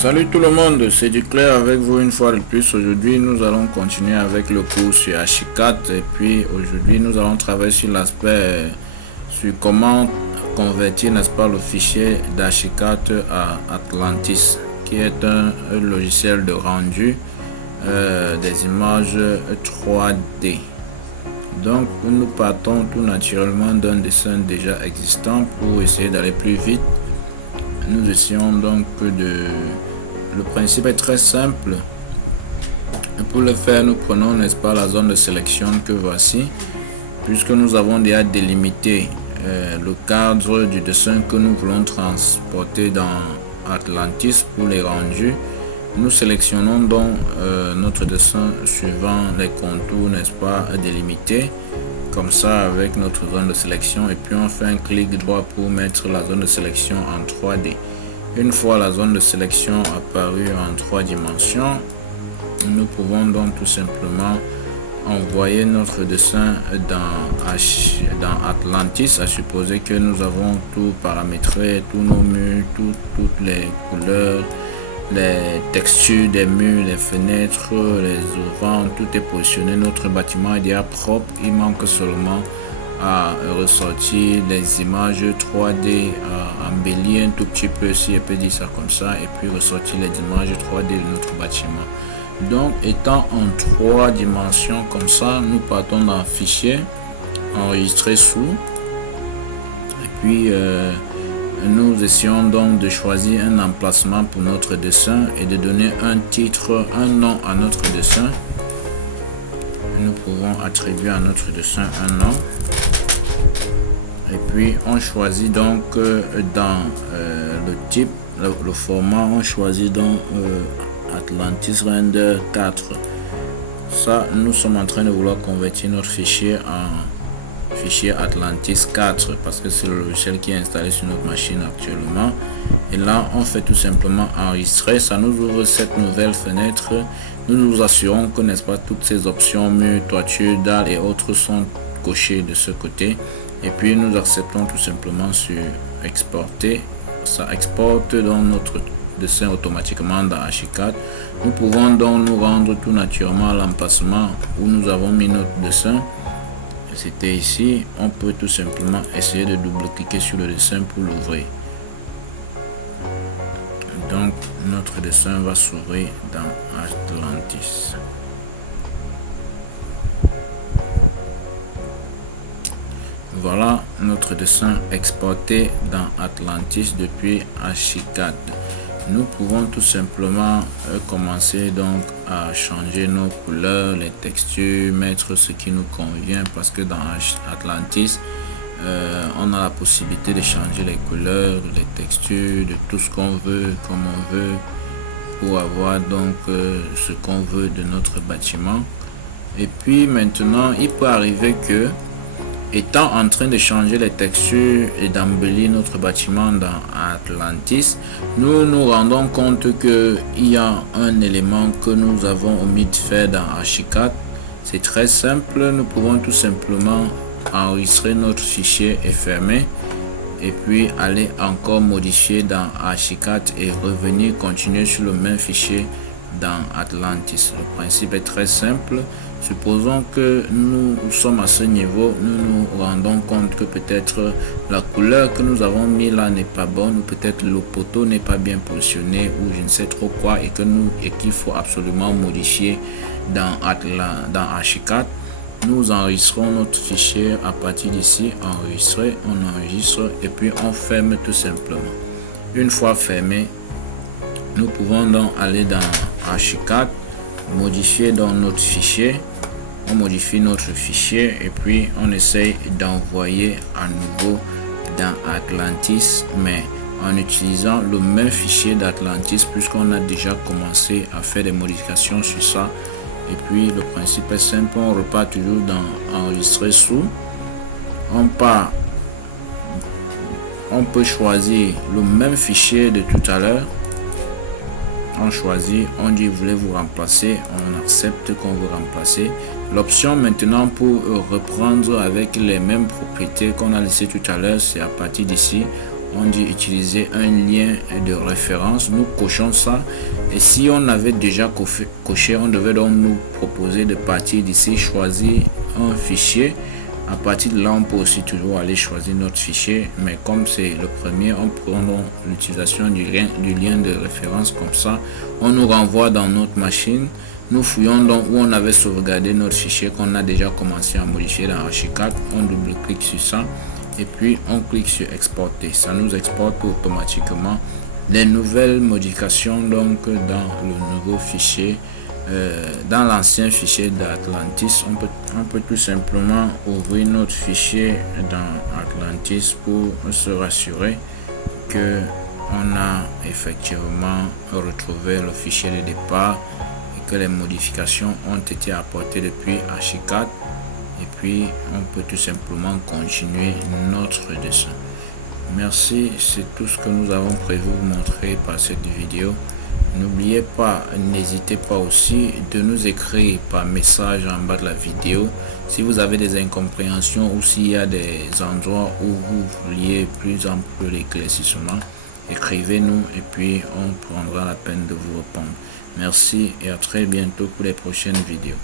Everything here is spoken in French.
Salut tout le monde, c'est Duclair avec vous une fois de plus. Aujourd'hui, nous allons continuer avec le cours sur Archicad et puis aujourd'hui, nous allons travailler sur l'aspect sur comment convertir, n'est-ce pas, le fichier d'Archicad à Atlantis, qui est un logiciel de rendu des images 3D. Donc, nous partons tout naturellement d'un dessin déjà existant pour essayer d'aller plus vite. Nous essayons donc de... Le principe est très simple. Et pour le faire, nous prenons, n'est-ce pas, la zone de sélection que voici. Puisque nous avons déjà délimité le cadre du dessin que nous voulons transporter dans Atlantis pour les rendus. Nous sélectionnons donc notre dessin suivant les contours, n'est-ce pas, délimités. Comme ça, avec notre zone de sélection, et puis on fait un clic droit pour mettre la zone de sélection en 3D. Une fois la zone de sélection apparue en 3 dimensions, nous pouvons donc tout simplement envoyer notre dessin dans Atlantis, à supposer que nous avons tout paramétré, tous nos murs, toutes les couleurs, les textures des murs, les fenêtres, les auvents, tout est positionné. Notre bâtiment est déjà propre, il manque seulement à ressortir les images 3D, à embellir un tout petit peu, si je peux dire ça comme ça, et puis ressortir les images 3D de notre bâtiment. Donc, étant en 3 dimensions comme ça, nous partons dans Fichier, Enregistrer sous, et puis nous essayons donc de choisir un emplacement pour notre dessin et de donner un titre, un nom à notre dessin. Nous pouvons attribuer à notre dessin un nom. Et puis on choisit donc dans le type, le format, on choisit donc Atlantis Render 4. Ça, nous sommes en train de vouloir convertir notre fichier en fichier Atlantis 4 parce que c'est le logiciel qui est installé sur notre machine actuellement. Et là, on fait tout simplement enregistrer. Ça nous ouvre cette nouvelle fenêtre. Nous nous assurons que, n'est-ce pas, toutes ces options, mur, toiture, dalle et autres sont cochées de ce côté. Et puis nous acceptons tout simplement sur exporter. Ça exporte donc notre dessin automatiquement dans Archicad. Nous pouvons donc nous rendre tout naturellement à l'emplacement où nous avons mis notre dessin. C'était ici. On peut tout simplement essayer de double-cliquer sur le dessin pour l'ouvrir. Donc notre dessin va s'ouvrir dans Atlantis. Voilà notre dessin exporté dans Atlantis depuis Archicad. Nous pouvons tout simplement commencer donc à changer nos couleurs, les textures, mettre ce qui nous convient parce que dans Atlantis, on a la possibilité de changer les couleurs, les textures, de tout ce qu'on veut, comme on veut, pour avoir donc ce qu'on veut de notre bâtiment. Et puis maintenant, il peut arriver que, étant en train de changer les textures et d'embellir notre bâtiment dans Atlantis, nous nous rendons compte qu'il y a un élément que nous avons omis de faire dans Archicad. C'est très simple, nous pouvons tout simplement enregistrer notre fichier et fermer, et puis aller encore modifier dans Archicad et revenir continuer sur le même fichier dans Atlantis. Le principe est très simple. Supposons que nous sommes à ce niveau, nous nous rendons compte que peut-être la couleur que nous avons mis là n'est pas bonne, ou peut-être le poteau n'est pas bien positionné, ou je ne sais trop quoi, et qu'il faut absolument modifier dans Archicad. Nous enregistrons notre fichier à partir d'ici, enregistrer, on enregistre et puis on ferme tout simplement. Une fois fermé, nous pouvons donc aller dans Archicad, modifier dans notre fichier. On modifie notre fichier et puis on essaye d'envoyer à nouveau dans Atlantis, mais en utilisant le même fichier d'Atlantis puisqu'on a déjà commencé à faire des modifications sur ça. Et puis le principe est simple, on repart toujours dans enregistrer sous. On peut choisir le même fichier de tout à l'heure. On choisit, on dit voulez-vous remplacer, on accepte qu'on veut remplacer. L'option maintenant pour reprendre avec les mêmes propriétés qu'on a laissé tout à l'heure, c'est à partir d'ici, on dit utiliser un lien de référence. Nous cochons ça. Et si on avait déjà coché, on devait donc nous proposer de partir d'ici, choisir un fichier. À partir de là, on peut aussi toujours aller choisir notre fichier. Mais comme c'est le premier, on prend l'utilisation du lien de référence. Comme ça, on nous renvoie dans notre machine. Nous fouillons donc où on avait sauvegardé notre fichier qu'on a déjà commencé à modifier dans Archicad. On double-clique sur ça et puis on clique sur exporter. Ça nous exporte automatiquement les nouvelles modifications donc dans le nouveau fichier. Dans l'ancien fichier d'Atlantis, on peut tout simplement ouvrir notre fichier dans Atlantis pour se rassurer que on a effectivement retrouvé le fichier de départ et que les modifications ont été apportées depuis Archicad. Et puis on peut tout simplement continuer notre dessin. Merci, c'est tout ce que nous avons prévu vous montrer par cette vidéo. N'oubliez pas, n'hésitez pas aussi de nous écrire par message en bas de la vidéo si vous avez des incompréhensions ou s'il y a des endroits où vous vouliez plus ample éclaircissement. Écrivez-nous et puis on prendra la peine de vous répondre. Merci et à très bientôt pour les prochaines vidéos.